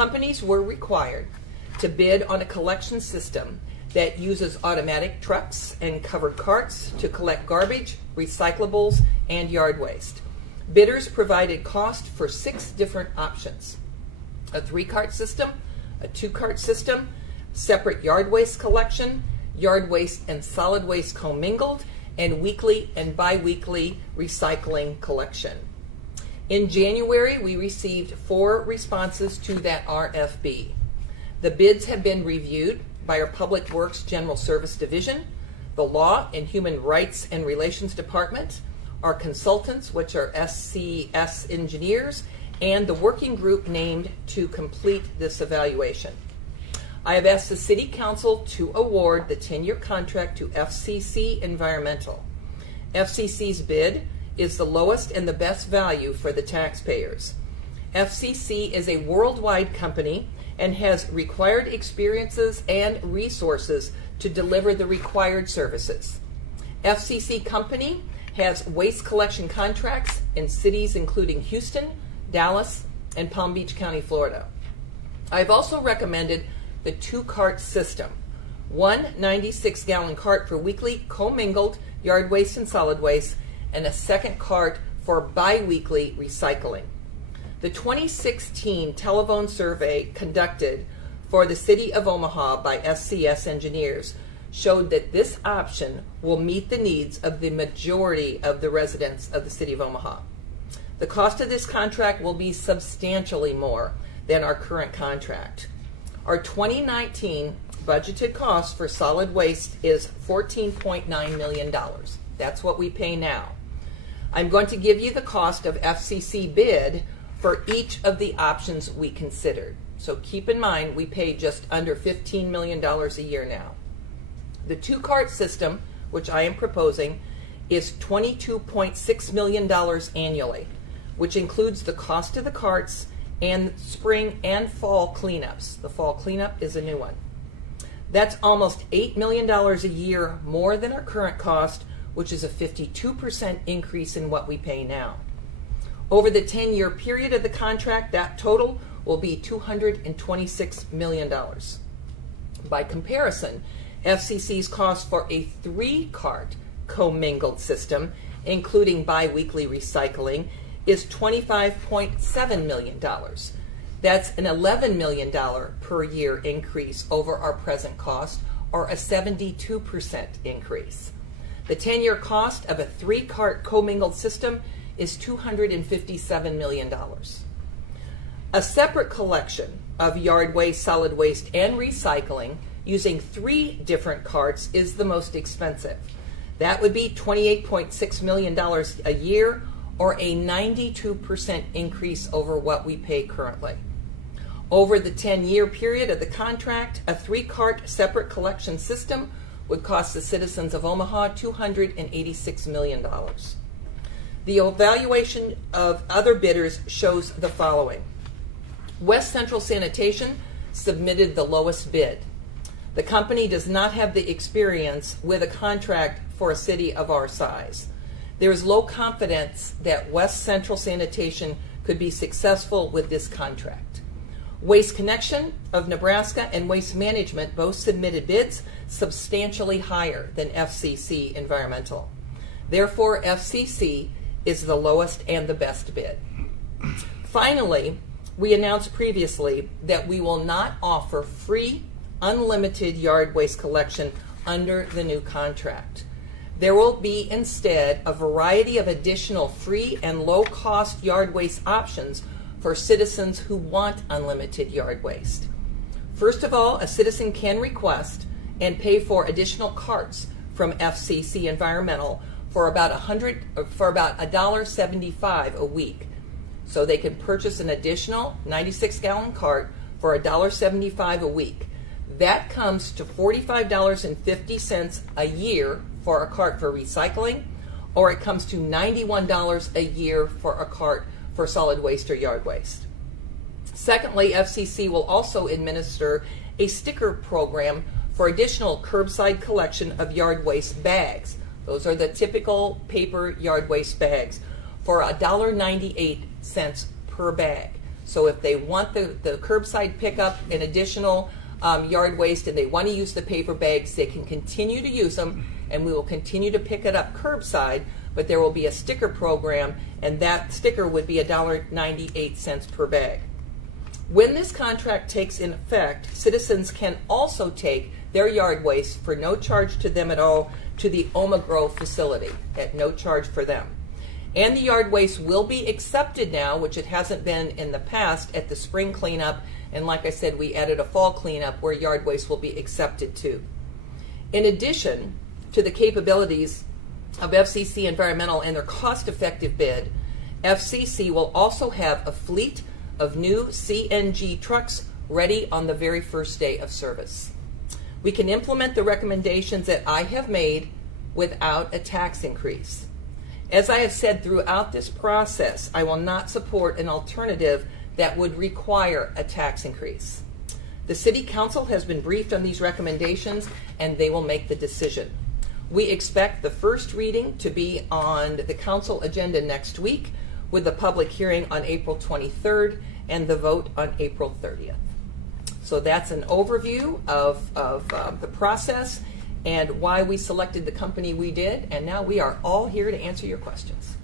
Companies were required to bid on a collection system that uses automatic trucks and covered carts to collect garbage, recyclables, and yard waste. Bidders provided cost for 6 different options: a 3-cart system, a 2-cart system, separate yard waste collection, yard waste and solid waste commingled, and weekly and bi-weekly recycling collection. In January, we received 4 responses to that RFB. The bids have been reviewed by our Public Works General Service Division, the Law and Human Rights and Relations Department, our consultants, which are SCS engineers, and the working group named to complete this evaluation. I have asked the City Council to award the 10-year contract to FCC Environmental. FCC's bid is the lowest and the best value for the taxpayers. FCC is a worldwide company and has required experiences and resources to deliver the required services. FCC company has waste collection contracts in cities including Houston, Dallas, and Palm Beach County, Florida. I've also recommended the 2-cart system, one 96-gallon cart for weekly commingled yard waste and solid waste, and a 2nd cart for bi-weekly recycling. The 2016 telephone survey conducted for the City of Omaha by SCS engineers showed that this option will meet the needs of the majority of the residents of the City of Omaha. The cost of this contract will be substantially more than our current contract. Our 2019 budgeted cost for solid waste is $14.9 million. That's what we pay now. I'm going to give you the cost of FCC bid for each of the options we considered. So keep in mind, we pay just under $15 million a year now. The 2-cart system, which I am proposing, is $22.6 million annually, which includes the cost of the carts and spring and fall cleanups. The fall cleanup is a new one. That's almost $8 million a year more than our current cost, which is a 52% increase in what we pay now. Over the 10-year period of the contract, that total will be $226 million. By comparison, FCC's cost for a 3-cart commingled system, including bi-weekly recycling, is $25.7 million. That's an $11 million per year increase over our present cost, or a 72% increase. The 10-year cost of a 3-cart commingled system is $257 million. A separate collection of yard waste, solid waste, and recycling using 3 different carts is the most expensive. That would be $28.6 million a year, or a 92% increase over what we pay currently. Over the 10-year period of the contract, a 3-cart separate collection system would cost the citizens of Omaha $286 million. The evaluation of other bidders shows the following. West Central Sanitation submitted the lowest bid. The company does not have the experience with a contract for a city of our size. There is low confidence that West Central Sanitation could be successful with this contract. Waste Connection of Nebraska and Waste Management both submitted bids substantially higher than FCC Environmental. Therefore, FCC is the lowest and the best bid. Finally, we announced previously that we will not offer free, unlimited yard waste collection under the new contract. There will be instead a variety of additional free and low-cost yard waste options for citizens who want unlimited yard waste. First of all, a citizen can request and pay for additional carts from FCC Environmental for about $1.75 a week. So they can purchase an additional 96-gallon cart for $1.75 a week. That comes to $45.50 a year for a cart for recycling, or it comes to $91 a year for a cart for solid waste or yard waste. Secondly, FCC will also administer a sticker program for additional curbside collection of yard waste bags. Those are the typical paper yard waste bags for $1.98 per bag. So if they want the curbside pickup and additional yard waste and they want to use the paper bags, they can continue to use them, and we will continue to pick it up curbside, but there will be a sticker program, and that sticker would be $1.98 per bag. When this contract takes in effect, citizens can also take their yard waste for no charge to them at all to the Omaha facility at no charge for them. And the yard waste will be accepted now, which it hasn't been in the past, at the spring cleanup. And like I said, we added a fall cleanup where yard waste will be accepted too. In addition to the capabilities of FCC Environmental and their cost-effective bid, FCC will also have a fleet of new CNG trucks ready on the very first day of service. We can implement the recommendations that I have made without a tax increase. As I have said throughout this process, I will not support an alternative that would require a tax increase. The City Council has been briefed on these recommendations, and they will make the decision. We expect the first reading to be on the Council agenda next week, with the public hearing on April 23rd and the vote on April 30th. So that's an overview of the process and why we selected the company we did, and now we are all here to answer your questions.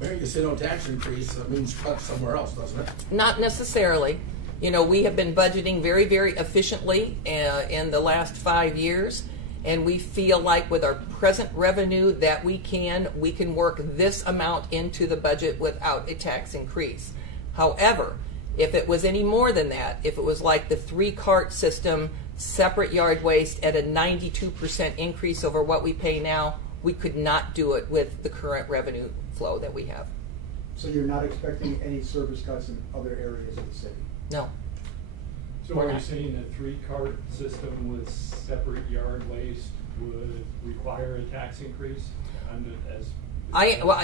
Mary, you say no tax increase, that means cut somewhere else, doesn't it? Not necessarily. You know, we have been budgeting very, very efficiently in the last 5 years, and we feel like with our present revenue that we can work this amount into the budget without a tax increase. However, if it was any more than that, if it was like the 3-cart system, separate yard waste at a 92% increase over what we pay now, we could not do it with the current revenue flow that we have. So you're not expecting any service cuts in other areas of the city? No. So are you saying a 3-cart system with separate yard waste would require a tax increase?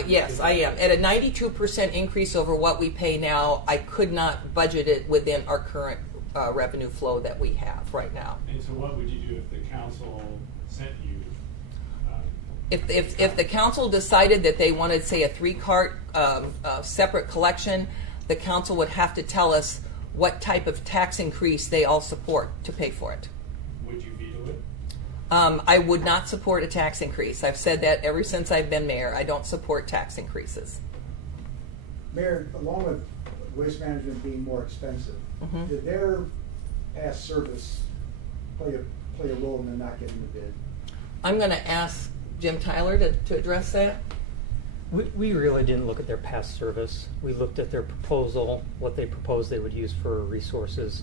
Yes, I am. At a 92% increase over what we pay now, I could not budget it within our current revenue flow that we have right now. And so what would you do if the council sent you? If the council decided that they wanted, say, a 3-cart separate collection, the council would have to tell us what type of tax increase they all support to pay for it. Would you veto it? I would not support a tax increase. I've said that ever since I've been mayor. I don't support tax increases. Mayor, along with waste management being more expensive, did their past service play a role in them not getting the bid? I'm going to ask Jim Tyler to address that. We really didn't look at their past service. We looked at their proposal, what they proposed they would use for resources.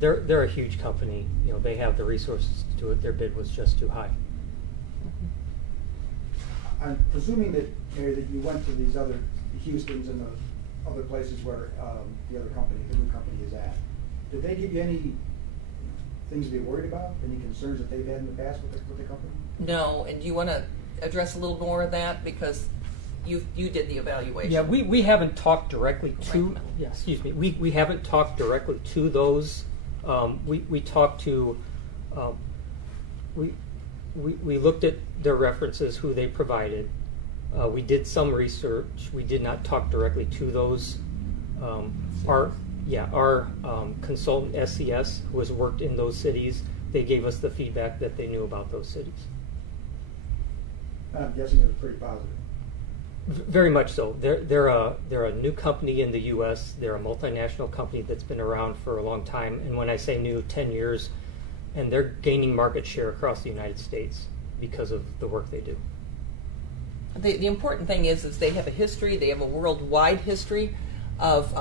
They're a huge company. You know, they have the resources to do it. Their bid was just too high. I'm presuming that, Mayor, that you went to these other Houstons and the other places where the new company is at. Did they give you any things to be worried about? Any concerns that they've had in the past with the company? No, and do you want to address a little more of that, because you did the evaluation? Yeah, we haven't talked directly to. Right. Yeah, excuse me. We haven't talked directly to those. We talked to. We looked at their references, who they provided. We did some research. We did not talk directly to those. Our consultant SCS, who has worked in those cities, they gave us the feedback that they knew about those cities. I'm guessing it was pretty positive. Very much so. They're a new company in the U.S. They're a multinational company that's been around for a long time. And when I say new, 10 years, and they're gaining market share across the United States because of the work they do. The important thing is they have a history. They have a worldwide history of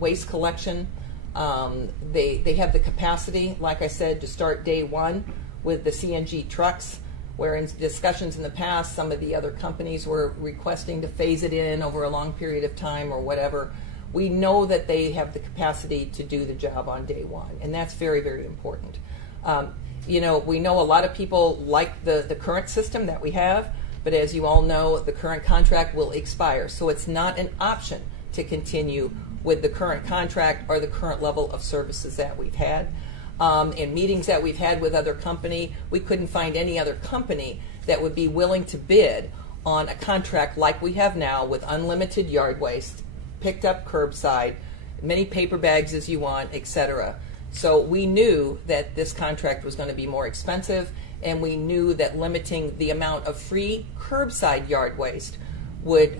waste collection. They have the capacity, like I said, to start day one with the CNG trucks, where in discussions in the past, some of the other companies were requesting to phase it in over a long period of time or whatever. We know that they have the capacity to do the job on day one, and that's very, very important. You know, we know a lot of people like the current system that we have, but as you all know, the current contract will expire, so it's not an option to continue with the current contract or the current level of services that we've had. In meetings that we've had with other company, we couldn't find any other company that would be willing to bid on a contract like we have now with unlimited yard waste, picked up curbside, many paper bags as you want, etc. So we knew that this contract was going to be more expensive, and we knew that limiting the amount of free curbside yard waste would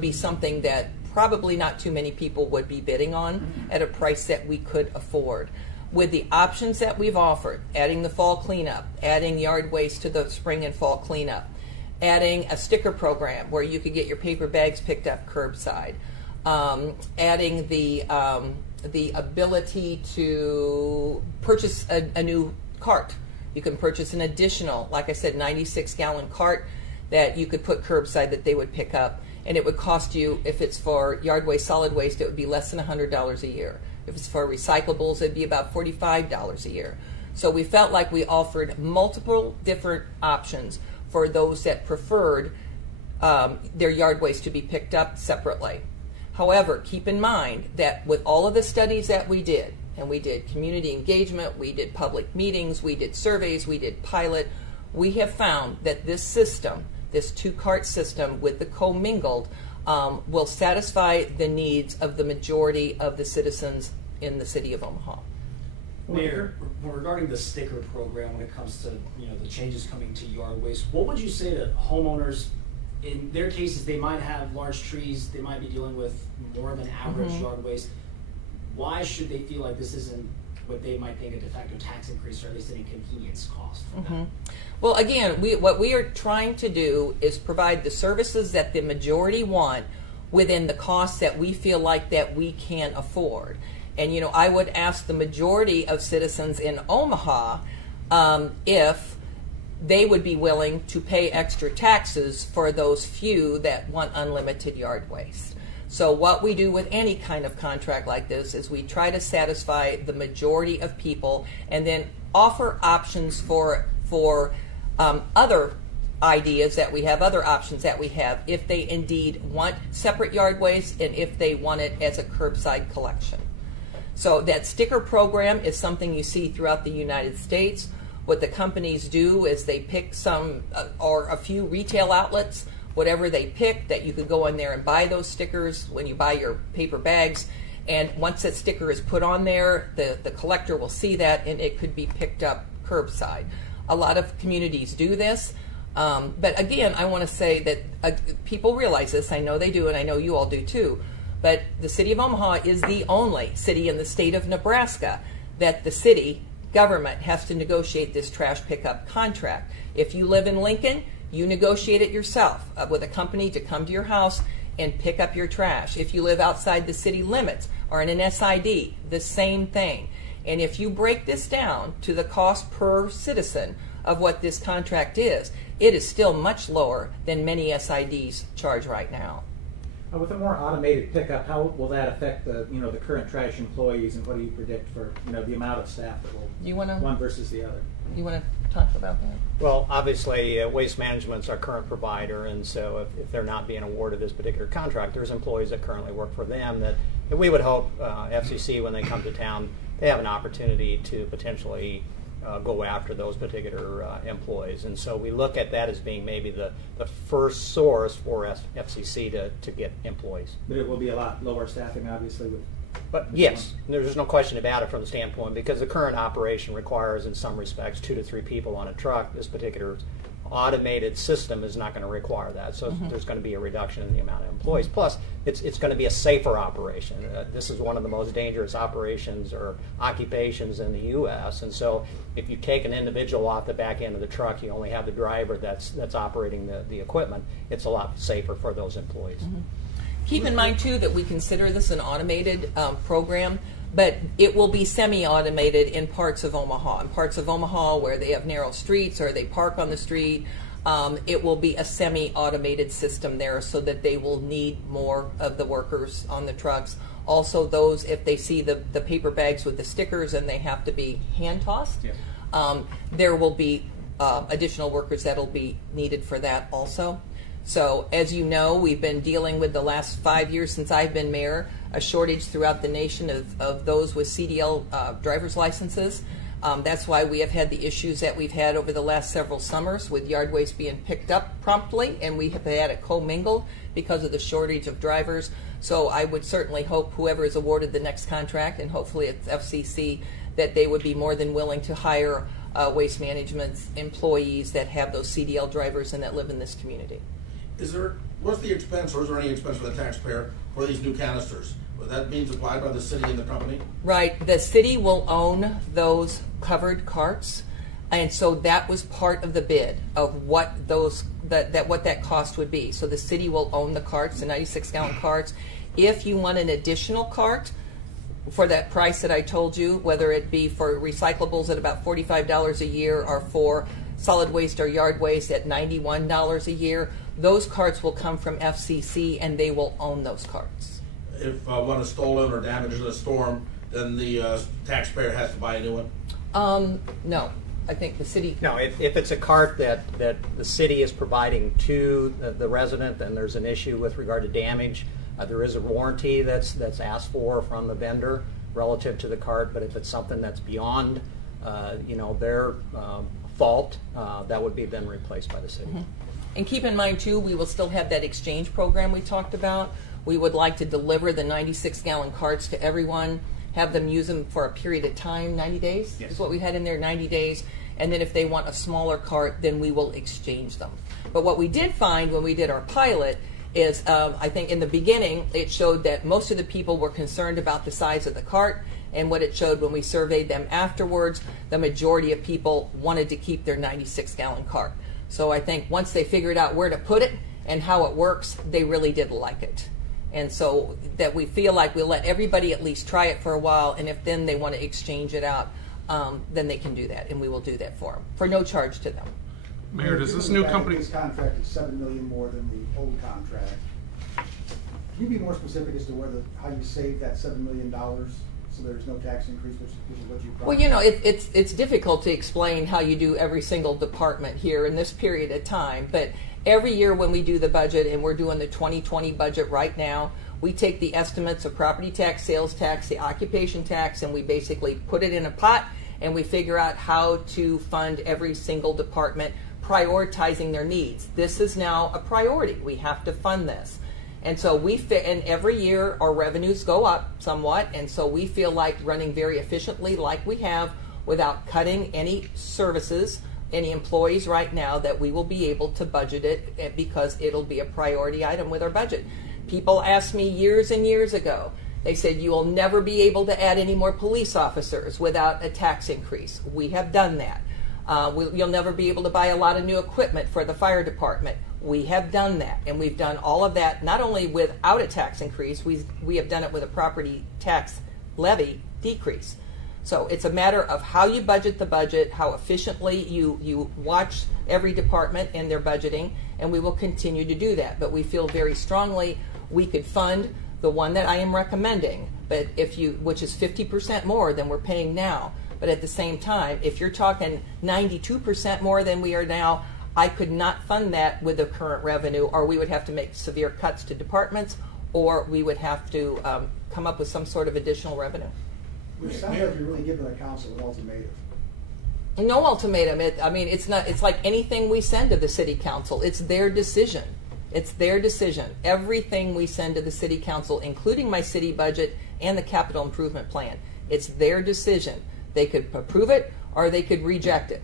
be something that probably not too many people would be bidding on at a price that we could afford. With the options that we've offered, adding the fall cleanup, adding yard waste to the spring and fall cleanup, adding a sticker program where you could get your paper bags picked up curbside, adding the ability to purchase a new cart. You can purchase an additional, like I said, 96-gallon cart that you could put curbside that they would pick up, and it would cost you, if it's for yard waste, solid waste, it would be less than $100 a year. If it's for recyclables, it'd be about $45 a year. So we felt like we offered multiple different options for those that preferred their yard waste to be picked up separately. However, keep in mind that with all of the studies that we did, and we did community engagement, we did public meetings, we did surveys, we did pilot, we have found that this system, this two-cart system with the commingled, will satisfy the needs of the majority of the citizens in the city of Omaha. Mayor, regarding the sticker program, when it comes to the changes coming to yard waste, what would you say to homeowners? In their cases, they might have large trees, they might be dealing with more than average yard waste. Why should they feel like this isn't what they might think a de facto tax increase, or at least an inconvenience cost for them? Well, again, what we are trying to do is provide the services that the majority want within the costs that we feel like that we can afford. And I would ask the majority of citizens in Omaha if they would be willing to pay extra taxes for those few that want unlimited yard waste. So what we do with any kind of contract like this is we try to satisfy the majority of people, and then offer options for other ideas that we have, other options that we have, if they indeed want separate yard waste and if they want it as a curbside collection. So that sticker program is something you see throughout the United States. What the companies do is they pick some or a few retail outlets, whatever they pick, that you could go in there and buy those stickers when you buy your paper bags. And once that sticker is put on there, the collector will see that, and it could be picked up curbside. A lot of communities do this. But again, I want to say that people realize this. I know they do, and I know you all do too. But the city of Omaha is the only city in the state of Nebraska that the city government has to negotiate this trash pickup contract. If you live in Lincoln, you negotiate it yourself with a company to come to your house and pick up your trash. If you live outside the city limits or in an SID, the same thing. And if you break this down to the cost per citizen of what this contract is, it is still much lower than many SIDs charge right now. With a more automated pickup, how will that affect the the current trash employees, and what do you predict for the amount of staff that will one versus the other? You want to talk about that? Well, obviously, Waste Management's our current provider, and so if they're not being awarded this particular contract, there's employees that currently work for them that we would hope FCC, when they come to town, they have an opportunity to potentially go after those particular employees. And so we look at that as being maybe the first source for FCC to get employees. But it will be a lot lower staffing, obviously. But yes, there's no question about it from the standpoint, because the current operation requires, in some respects, 2 to 3 people on a truck. This particular automated system is not going to require that, so there's going to be a reduction in the amount of employees. Plus, it's going to be a safer operation. This is one of the most dangerous operations or occupations in the U.S., and so if you take an individual off the back end of the truck, you only have the driver that's operating the equipment. It's a lot safer for those employees. Keep in mind, too, that we consider this an automated program, but it will be semi-automated in parts of Omaha. In parts of Omaha where they have narrow streets or they park on the street, it will be a semi-automated system there, so that they will need more of the workers on the trucks. Also, those, if they see the paper bags with the stickers and they have to be hand-tossed, there will be additional workers that will be needed for that also. So, as you know, we've been dealing with, the last 5 years since I've been mayor, a shortage throughout the nation of those with CDL driver's licenses. That's why we have had the issues that we've had over the last several summers with yard waste being picked up promptly, and we have had it commingled because of the shortage of drivers. So I would certainly hope whoever is awarded the next contract, and hopefully it's FCC, that they would be more than willing to hire waste management employees that have those CDL drivers and that live in this community. What's the expense, or is there any expense for the taxpayer for these new canisters? Would that mean supplied by the city and the company? Right. The city will own those covered carts, and so that was part of the bid of what what that cost would be. So the city will own the carts, the 96-gallon carts. If you want an additional cart for that price that I told you, whether it be for recyclables at about $45 a year or for solid waste or yard waste at $91 a year, those carts will come from FCC and they will own those carts. If one is stolen or damaged in a storm, then the taxpayer has to buy a new one? No. I think the city... No, if it's a cart that the city is providing to the resident and there's an issue with regard to damage, there is a warranty that's asked for from the vendor relative to the cart, but if it's something that's beyond their fault, that would be then replaced by the city. Mm-hmm. And keep in mind, too, we will still have that exchange program we talked about. We would like to deliver the 96-gallon carts to everyone, have them use them for a period of time, 90 days yes. is what we had in there, 90 days. And then if they want a smaller cart, then we will exchange them. But what we did find when we did our pilot is, I think in the beginning, it showed that most of the people were concerned about the size of the cart. And what it showed when we surveyed them afterwards, the majority of people wanted to keep their 96-gallon cart. So I think once they figured out where to put it and how it works, they really did like it. And so that we feel like we'll let everybody at least try it for a while, and if then they want to exchange it out, then they can do that, and we will do that for them for no charge to them. Mayor, does this new company... This contract is $7 million more than the old contract. Can you be more specific as to how you saved that $7 million so there's no tax increase, which is what you promised? Well, it's difficult to explain how you do every single department here in this period of time, but every year when we do the budget, and we're doing the 2020 budget right now, we take the estimates of property tax, sales tax, the occupation tax, and we basically put it in a pot, and we figure out how to fund every single department, prioritizing their needs. This is now a priority. We have to fund this. And so and every year our revenues go up somewhat, and so we feel like running very efficiently like we have without cutting any services, any employees right now, that we will be able to budget it because it'll be a priority item with our budget. People asked me years and years ago, they said, you will never be able to add any more police officers without a tax increase. We have done that. You'll never be able to buy a lot of new equipment for the fire department. We have done that, and we've done all of that not only without a tax increase, we have done it with a property tax levy decrease. So it's a matter of how you budget the budget, how efficiently you watch every department and their budgeting, and we will continue to do that. But we feel very strongly we could fund the one that I am recommending, but which is 50% more than we're paying now. But at the same time, if you're talking 92% more than we are now, I could not fund that with the current revenue, or we would have to make severe cuts to departments, or we would have to come up with some sort of additional revenue. Which sounds like you're really giving the council an ultimatum. No ultimatum. It's like anything we send to the city council. It's their decision. It's their decision. Everything we send to the city council, including my city budget and the capital improvement plan, it's their decision. They could approve it or they could reject it.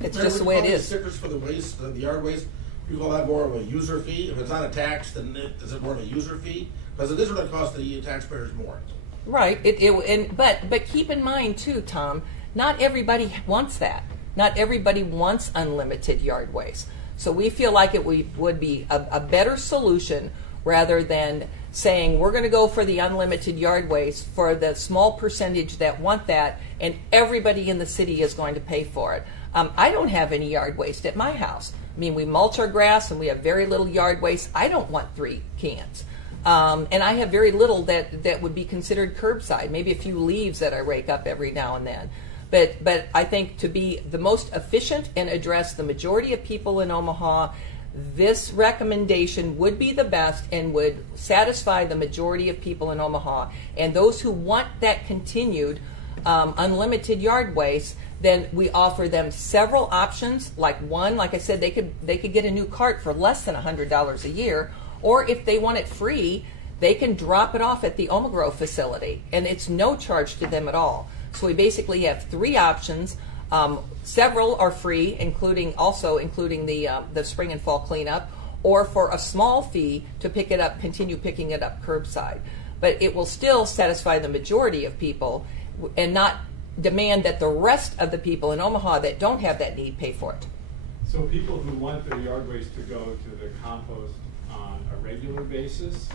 It's just the way it is. Stickers for the waste, the yard waste, you call that more of a user fee? If it's not a tax, then is it more of a user fee? Because it is going to cost the taxpayers more. Right. But keep in mind too, Tom, not everybody wants that. Not everybody wants unlimited yard waste. So we feel like it would be a better solution rather than saying we're going to go for the unlimited yard waste for the small percentage that want that, and everybody in the city is going to pay for it. I don't have any yard waste at my house. I mean, we mulch our grass and we have very little yard waste. I don't want 3 cans. And I have very little that would be considered curbside, maybe a few leaves that I rake up every now and then. But I think to be the most efficient and address the majority of people in Omaha, this recommendation would be the best and would satisfy the majority of people in Omaha. And those who want that continued unlimited yard waste, then we offer them several options. Like I said, they could get a new cart for less than $100 a year, or if they want it free, they can drop it off at the Omaha facility, and it's no charge to them at all. So we basically have 3 options. Several are free, including the spring and fall cleanup, or for a small fee to pick it up, continue picking it up curbside. But it will still satisfy the majority of people and not demand that the rest of the people in Omaha that don't have that need pay for it. So people who want their yard waste to go to the compost on a regular basis,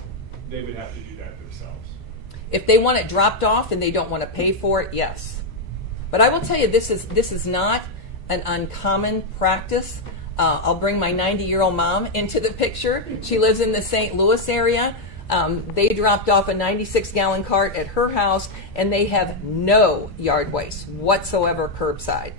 they would have to do that themselves. If they want it dropped off and they don't want to pay for it, yes. But I will tell you, this is not an uncommon practice. I'll bring my 90-year-old mom into the picture. She lives in the St. Louis area. They dropped off a 96-gallon cart at her house, and they have no yard waste whatsoever curbside.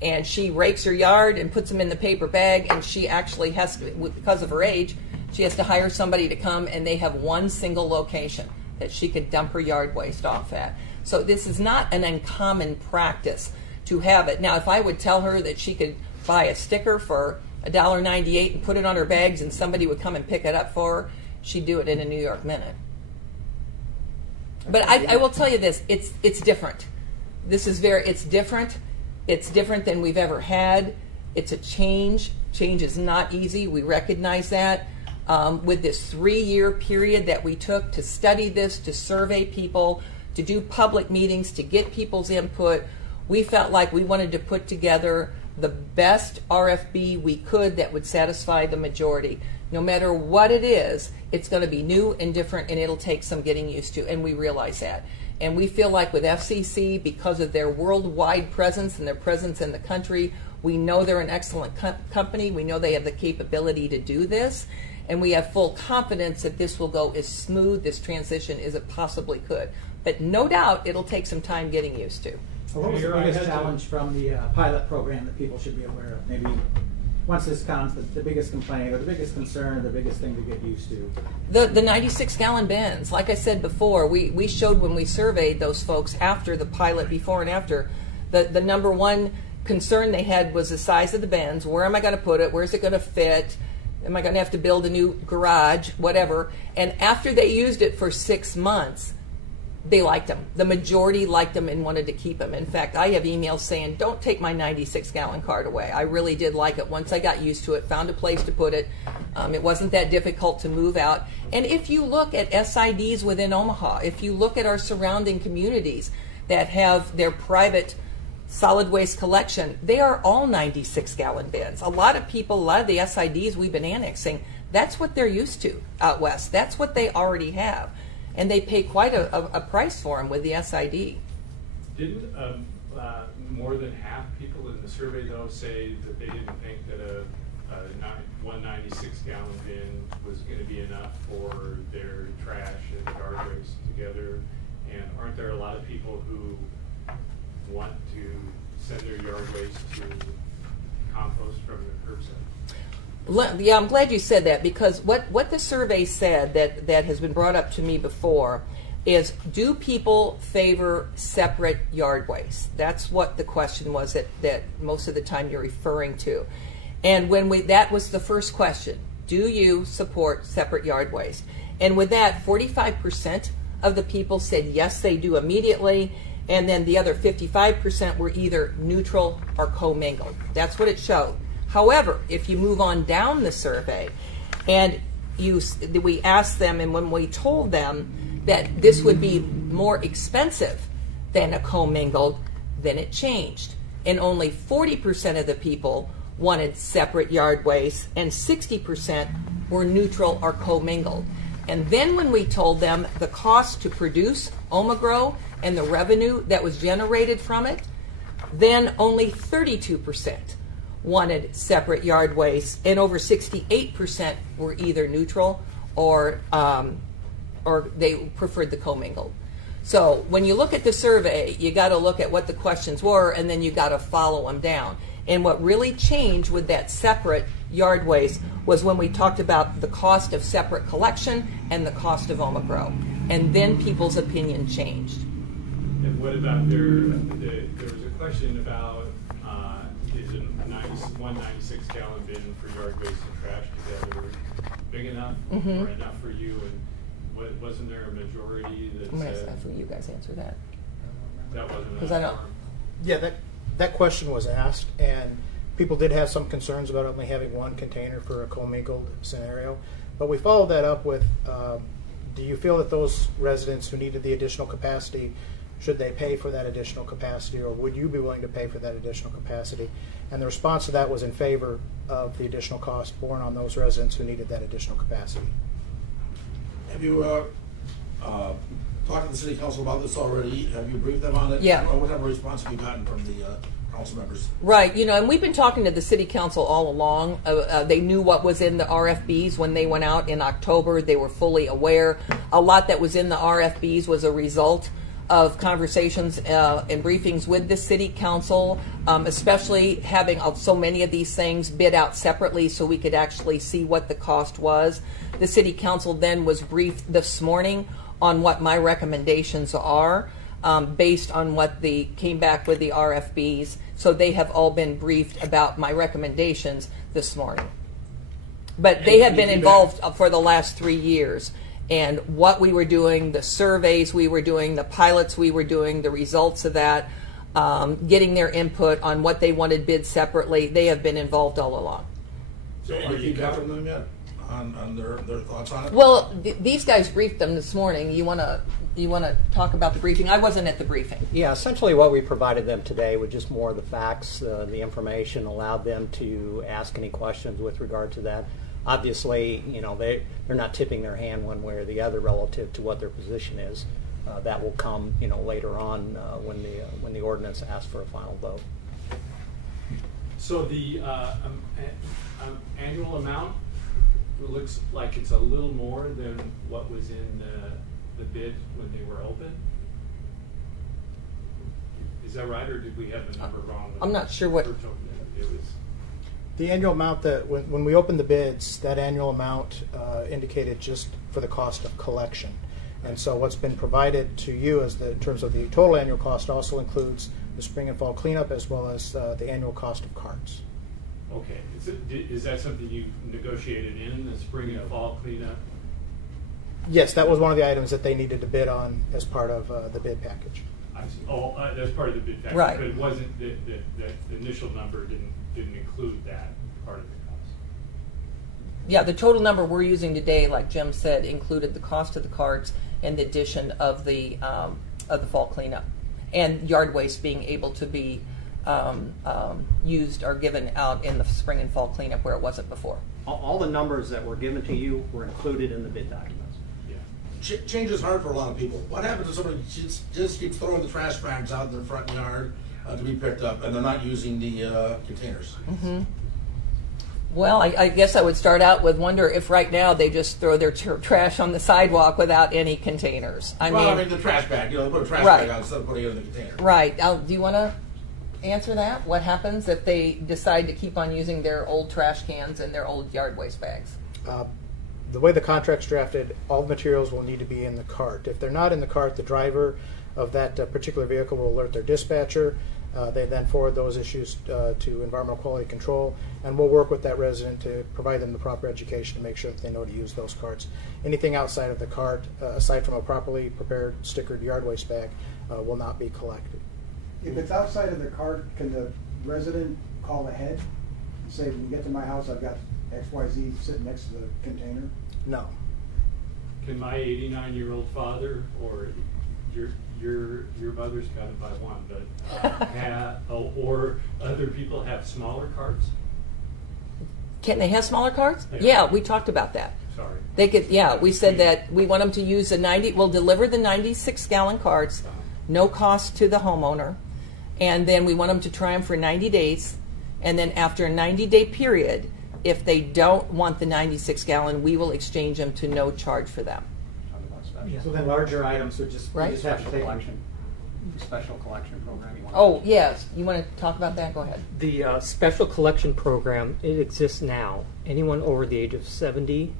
And she rakes her yard and puts them in the paper bag, and she actually has to, because of her age, she has to hire somebody to come, and they have one single location that she could dump her yard waste off at. So this is not an uncommon practice to have it. Now, if I would tell her that she could buy a sticker for $1.98 and put it on her bags and somebody would come and pick it up for her, she'd do it in a New York minute. But I will tell you this, it's different. It's different. It's different than we've ever had. It's a change. Change is not easy. We recognize that. With this 3-year period that we took to study this, to survey people, to do public meetings, to get people's input, we felt like we wanted to put together the best RFB we could that would satisfy the majority. No matter what it is, it's going to be new and different, and it'll take some getting used to, and we realize that. And we feel like with FCC, because of their worldwide presence and their presence in the country, we know they're an excellent company. We know they have the capability to do this, and we have full confidence that this will go as smooth this transition as it possibly could. But no doubt it'll take some time getting used to. So what was the biggest challenge from the pilot program that people should be aware of? Maybe once this comes, the biggest complaint or the biggest concern or the biggest thing to get used to? The 96-gallon bins. Like I said before, we showed when we surveyed those folks after the pilot, before and after, the number one concern they had was the size of the bins. Where am I going to put it? Where's it going to fit? Am I going to have to build a new garage? Whatever. And after they used it for 6 months, they liked them. The majority liked them and wanted to keep them. In fact, I have emails saying, don't take my 96-gallon cart away. I really did like it. Once I got used to it, found a place to put it. It wasn't that difficult to move out. And if you look at SIDs within Omaha, if you look at our surrounding communities that have their private solid waste collection, they are all 96-gallon bins. A lot of people, a lot of the SIDs we've been annexing, that's what they're used to out west. That's what they already have. And they pay quite a price for them with the SID. Didn't more than half people in the survey, though, say that they didn't think that a 196-gallon bin was going to be enough for their trash and yard waste together? And aren't there a lot of people who want to send their yard waste to compost from the curbside? Yeah, I'm glad you said that, because what the survey said that has been brought up to me before is, do people favor separate yard waste? That's what the question was that most of the time you're referring to. And that was the first question, do you support separate yard waste? And with that, 45% of the people said yes, they do immediately, and then the other 55% were either neutral or commingled. That's what it showed. However, if you move on down the survey and we asked them, and when we told them that this would be more expensive than a commingled, then it changed. And only 40% of the people wanted separate yard waste, and 60% were neutral or commingled. And then when we told them the cost to produce Omaha and the revenue that was generated from it, then only 32% wanted separate yard waste, and over 68% were either neutral or they preferred the commingled. So when you look at the survey, you got to look at what the questions were, and then you got to follow them down. And what really changed with that separate yard waste was when we talked about the cost of separate collection and the cost of Omaha, and then people's opinion changed. And what about there was a question about is a 196-gallon bin for yard waste and trash together big enough or enough for you? And Wasn't there a majority that I'm going to said ask you guys answer that. that wasn't Because I don't. enough? Yeah, that question was asked, and people did have some concerns about only having one container for a commingled scenario. But we followed that up with, do you feel that those residents who needed the additional capacity, should they pay for that additional capacity, or would you be willing to pay for that additional capacity? And the response to that was in favor of the additional cost borne on those residents who needed that additional capacity. Have you talked to the city council about this already? Have you briefed them on it? Yeah. Or what type of response have you gotten from the council members? Right, and we've been talking to the city council all along. They knew what was in the RFBs when they went out in October. They were fully aware. A lot that was in the RFBs was a result of conversations and briefings with the city council, especially having so many of these things bid out separately so we could actually see what the cost was. The city council then was briefed this morning on what my recommendations are based on what came back with the RFBs. So they have all been briefed about my recommendations this morning. But they have been involved for the last 3 years. And what we were doing, the surveys we were doing, the pilots we were doing, the results of that, getting their input on what they wanted bid separately, they have been involved all along. So are you from them yet on their thoughts on it? Well, these guys briefed them this morning. You want to talk about the briefing? I wasn't at the briefing. Yeah, essentially what we provided them today was just more of the facts, the information, allowed them to ask any questions with regard to that. Obviously, they're not tipping their hand one way or the other relative to what their position is. That will come, later on when the ordinance asks for a final vote. So the annual amount looks like it's a little more than what was in the bid when they were open. Is that right, or did we have the number wrong? I'm not sure what. It was. The annual amount that, when we opened the bids, that annual amount indicated just for the cost of collection. And so what's been provided to you in terms of the total annual cost also includes the spring and fall cleanup as well as the annual cost of carts. Okay. Is that something you negotiated in, the spring and fall cleanup? Yes, that was one of the items that they needed to bid on as part of the bid package. I see. Oh, that's part of the bid package. Right. But it wasn't, the initial number didn't include that part of the cost. Yeah, the total number we're using today, like Jim said, included the cost of the carts and the addition of the fall cleanup and yard waste being able to be used or given out in the spring and fall cleanup where it wasn't before. All the numbers that were given to you were included in the bid documents. Change is hard for a lot of people. What happens if somebody just keeps throwing the trash bags out in their front yard to be picked up, and they're not using the containers? Mm-hmm. Well, I guess I would start out with wonder if right now they just throw their trash on the sidewalk without any containers. I mean the trash bag. They put a trash bag out instead of putting it in the container. Right. Do you want to answer that? What happens if they decide to keep on using their old trash cans and their old yard waste bags? The way the contract's drafted, all materials will need to be in the cart. If they're not in the cart, the driver of that particular vehicle will alert their dispatcher. They then forward those issues to Environmental Quality Control, and we'll work with that resident to provide them the proper education to make sure that they know to use those carts. Anything outside of the cart, aside from a properly prepared stickered yard waste bag, will not be collected. If it's outside of the cart, can the resident call ahead and say, when you get to my house, I've got XYZ sitting next to the container? No. Can my 89-year-old father or your mother's got to buy one, but or other people have smaller carts? Can they have smaller carts? Yeah, we talked about that. Sorry. They could. Yeah, we said that we want them to use the 90. We'll deliver the 96-gallon carts, no cost to the homeowner, and then we want them to try them for 90 days, and then after a 90-day period, if they don't want the 96-gallon, we will exchange them to no charge for them. So then larger items would just, right? You just have to take Special collection program. Oh, yes. You want to talk about that? Go ahead. The special collection program, it exists now. Anyone over the age of 70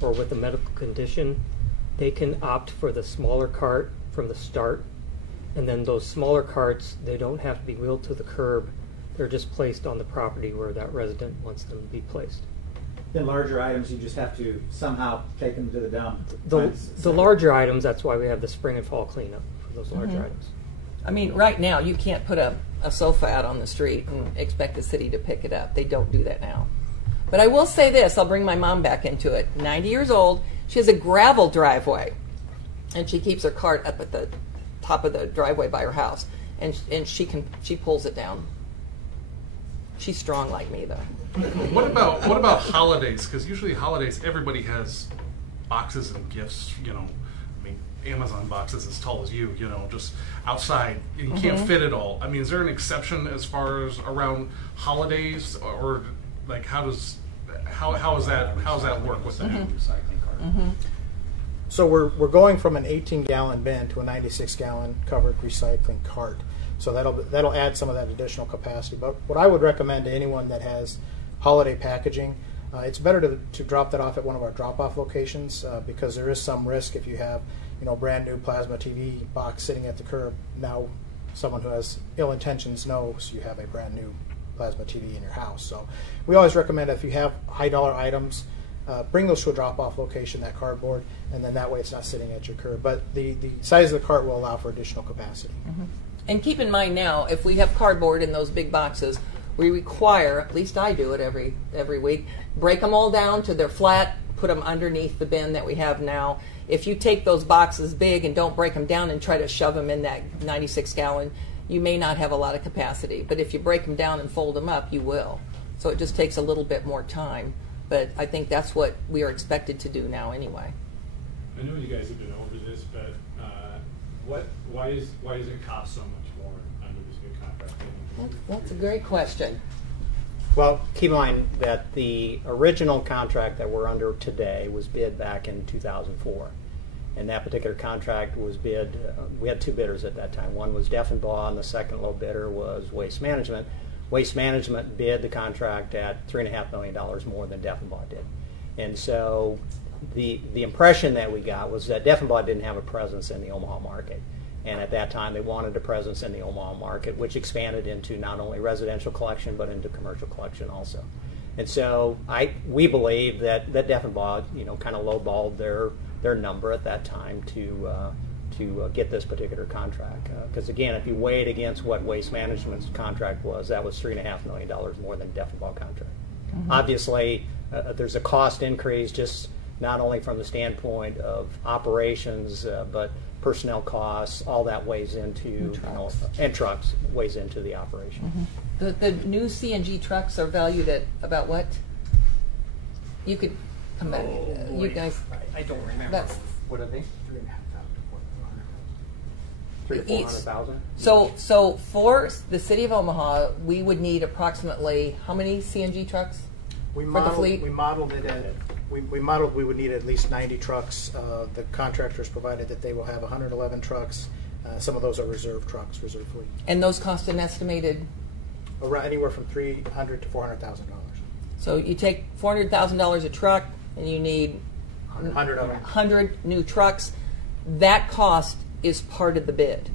or with a medical condition, they can opt for the smaller cart from the start. And then those smaller carts, they don't have to be wheeled to the curb. They're just placed on the property where that resident wants them to be placed. Then larger items, you just have to somehow take them to the dump. The larger items, that's why we have the spring and fall cleanup for those larger items. I mean, right now, you can't put a sofa out on the street and expect the city to pick it up. They don't do that now. But I will say this, I'll bring my mom back into it. 90 years old, she has a gravel driveway, and she keeps her cart up at the top of the driveway by her house, and she pulls it down. She's strong like me, though. What about holidays? Because usually holidays, everybody has boxes and gifts. You know, I mean, Amazon boxes as tall as you. You know, just outside, you can't fit it all. I mean, is there an exception as far as around holidays, or like how does that work with that? So we're going from an 18-gallon bin to a 96-gallon covered recycling cart. So that'll add some of that additional capacity. But what I would recommend to anyone that has holiday packaging, it's better to drop that off at one of our drop-off locations because there is some risk if you have, brand new plasma TV box sitting at the curb. Now, someone who has ill intentions knows you have a brand new plasma TV in your house. So we always recommend if you have high-dollar items, bring those to a drop-off location, that cardboard, and then that way it's not sitting at your curb. But the size of the cart will allow for additional capacity. And keep in mind now, if we have cardboard in those big boxes, we require, at least I do it every week, break them all down to their flat, put them underneath the bin that we have now. If you take those boxes big and don't break them down and try to shove them in that 96-gallon, you may not have a lot of capacity. But if you break them down and fold them up, you will. So it just takes a little bit more time. But I think that's what we are expected to do now anyway. I know you guys have been over this, but why does it cost so much more under this new contract? That's a great question. Well, keep in mind that the original contract that we're under today was bid back in 2004. And that particular contract was bid, we had two bidders at that time. One was Deffenbaugh, and the second low bidder was Waste Management. Waste Management bid the contract at $3.5 million more than Deffenbaugh did. And so the impression that we got was that Deffenbaugh didn't have a presence in the Omaha market. And at that time, they wanted a presence in the Omaha market, which expanded into not only residential collection, but into commercial collection also. And so we believe that Deffenbaugh, kind of lowballed their number at that time to get this particular contract. Because again, if you weigh it against what Waste Management's contract was, that was $3.5 million more than Deffenbaugh contract. Obviously, there's a cost increase, just not only from the standpoint of operations, but personnel costs, all that weighs into, and trucks weighs into the operation. The new CNG trucks are valued at about what? You could come back. You guys. I don't remember. What are they? $300,000 to $400,000. So for the city of Omaha, we would need approximately how many CNG trucks for the fleet? We modeled it at. We modeled we would need at least 90 trucks. The contractors provided that they will have 111 trucks. Some of those are reserve trucks, reserve fleet. And those cost an estimated? Around anywhere from $300,000 to $400,000. So you take $400,000 a truck, and you need 100 new trucks. That cost is part of the bid.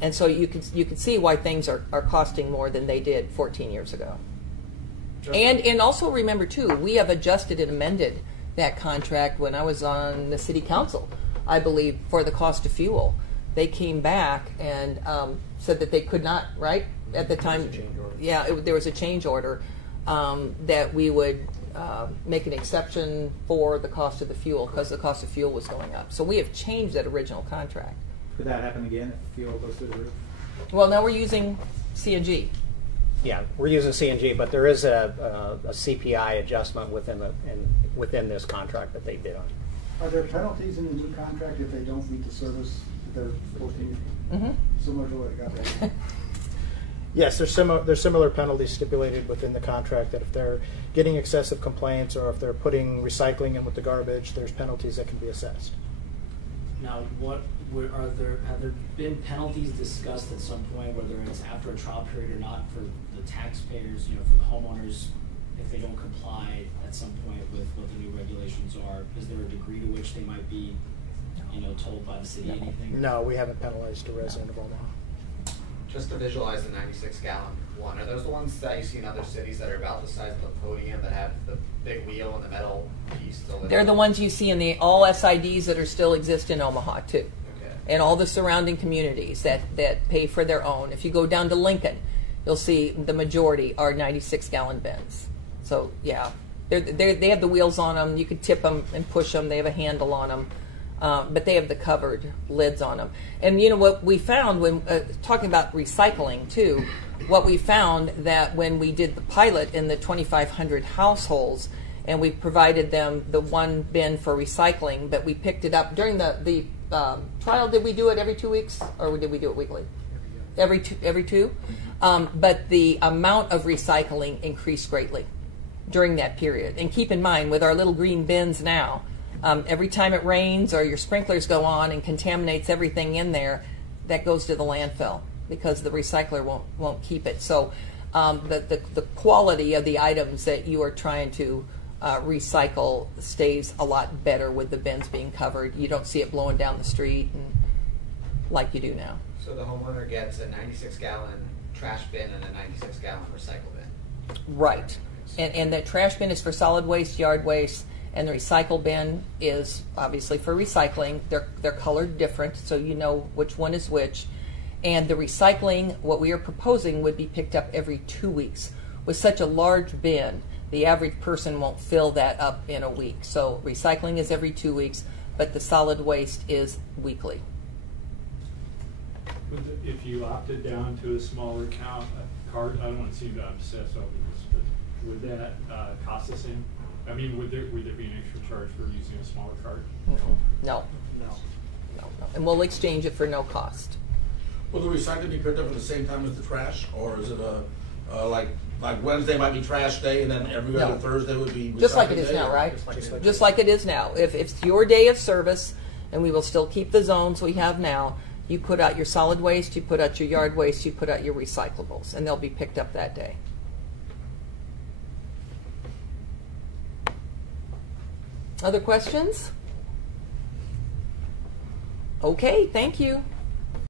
And so you can see why things are costing more than they did 14 years ago. And also remember, too, we have adjusted and amended that contract when I was on the city council, I believe, for the cost of fuel. They came back and said that they could not, right? At the time, there was a change order that we would make an exception for the cost of the fuel because the cost of fuel was going up. So we have changed that original contract. Could that happen again if fuel goes through the roof? Well, now we're using CNG. Yeah, we're using CNG, but there is a CPI adjustment within this contract that they bid on. Are there penalties in the new contract if they don't meet the service that they're supposed to meet? Similar to what I got right now? Yes, there's similar penalties stipulated within the contract that if they're getting excessive complaints or if they're putting recycling in with the garbage, there's penalties that can be assessed. Now, have there been penalties discussed at some point, whether it's after a trial period or not, for the taxpayers, for the homeowners, if they don't comply at some point with what the new regulations are? Is there a degree to which they might be, told by the city anything? No, we haven't penalized a resident of Omaha. Just to visualize the 96-gallon one, are those the ones that you see in other cities that are about the size of the podium that have the big wheel and the metal piece? They're the ones you see in the all SIDs that are still exist in Omaha too, Okay. and all the surrounding communities that pay for their own. If you go down to Lincoln, you'll see the majority are 96-gallon bins. So yeah, they have the wheels on them. You can tip them and push them. They have a handle on them. But they have the covered lids on them. And you know what we found when talking about recycling too, what we found that when we did the pilot in the 2,500 households and we provided them the one bin for recycling, but we picked it up during the trial. Did we do it every 2 weeks or did we do it weekly? Every two. But the amount of recycling increased greatly during that period. And keep in mind, with our little green bins now, every time it rains or your sprinklers go on and contaminates everything in there, that goes to the landfill because the recycler won't keep it. So the quality of the items that you are trying to recycle stays a lot better with the bins being covered. You don't see it blowing down the street like you do now. So the homeowner gets a 96-gallon trash bin and a 96-gallon recycle bin. Right. And that trash bin is for solid waste, yard waste, and the recycle bin is obviously for recycling. They're colored different, so you know which one is which. And the recycling, what we are proposing, would be picked up every 2 weeks. With such a large bin, the average person won't fill that up in a week. So recycling is every 2 weeks, but the solid waste is weekly. If you opted down to a smaller cart, I don't want to seem to obsess over this, but would that cost the same? I mean, would there be an extra charge for using a smaller cart? No. And we'll exchange it for no cost. Will the recycling be picked up at the same time as the trash, or is it like Wednesday might be trash day, and then every other Thursday would be recycling just like it is day, now, or? right? Just like it is now. If it's your day of service, and we will still keep the zones we have now, you put out your solid waste, you put out your yard waste, you put out your recyclables, and they'll be picked up that day. Other questions? Okay, thank you.